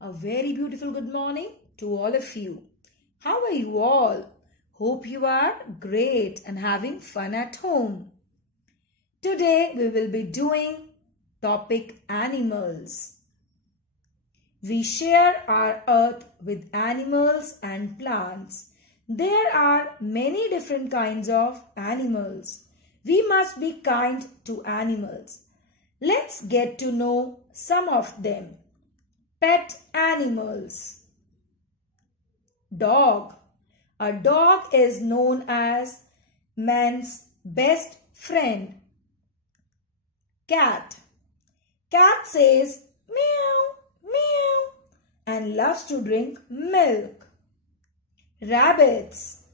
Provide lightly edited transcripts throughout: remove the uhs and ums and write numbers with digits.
A very beautiful good morning to all of you. How are you all? Hope you are great and having fun at home. Today we will be doing topic animals. We share our earth with animals and plants. There are many different kinds of animals. We must be kind to animals. Let's get to know some of them. Pet animals. Dog. A dog is known as man's best friend. Cat. Cat says meow, meow and loves to drink milk. Rabbits.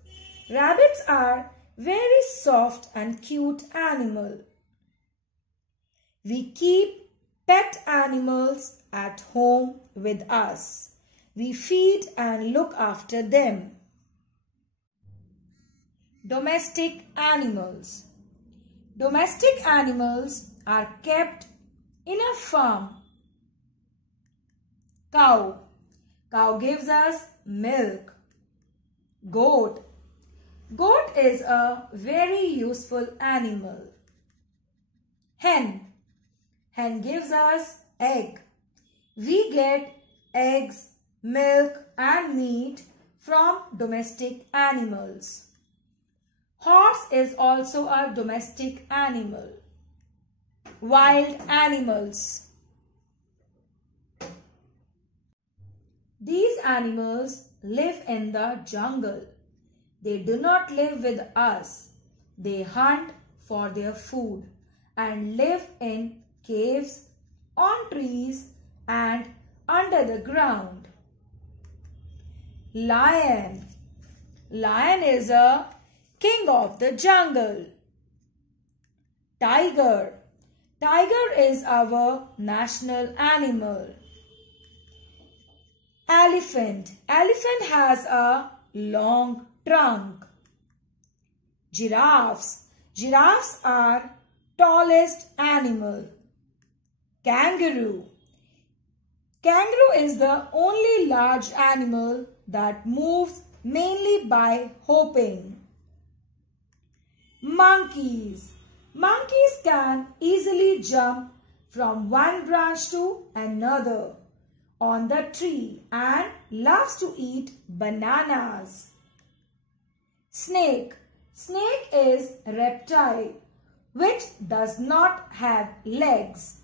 Rabbits are very soft and cute animal. We keep pet animals at home with us. We feed and look after them. Domestic animals. Domestic animals are kept in a farm. Cow. Cow gives us milk. Goat. Goat is a very useful animal. Hen. Hen gives us egg. We get eggs, milk and meat from domestic animals. Horse is also a domestic animal. Wild animals. These animals live in the jungle. They do not live with us. They hunt for their food and live in caves, on trees and under the ground. Lion. Lion is a king of the jungle. Tiger. Tiger is our national animal. Elephant. Elephant has a long trunk. Giraffes. Giraffes are tallest animal. Kangaroo. Kangaroo is the only large animal that moves mainly by hopping. Monkeys. Monkeys can easily jump from one branch to another on the tree and loves to eat bananas. Snake. Snake is a reptile which does not have legs.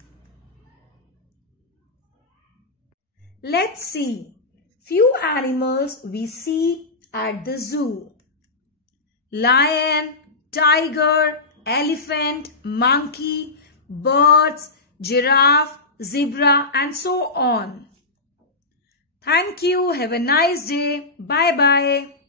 Let's see few animals we see at the zoo. Lion, tiger, elephant, monkey, birds, giraffe, zebra and so on. Thank you. Have a nice day. Bye bye.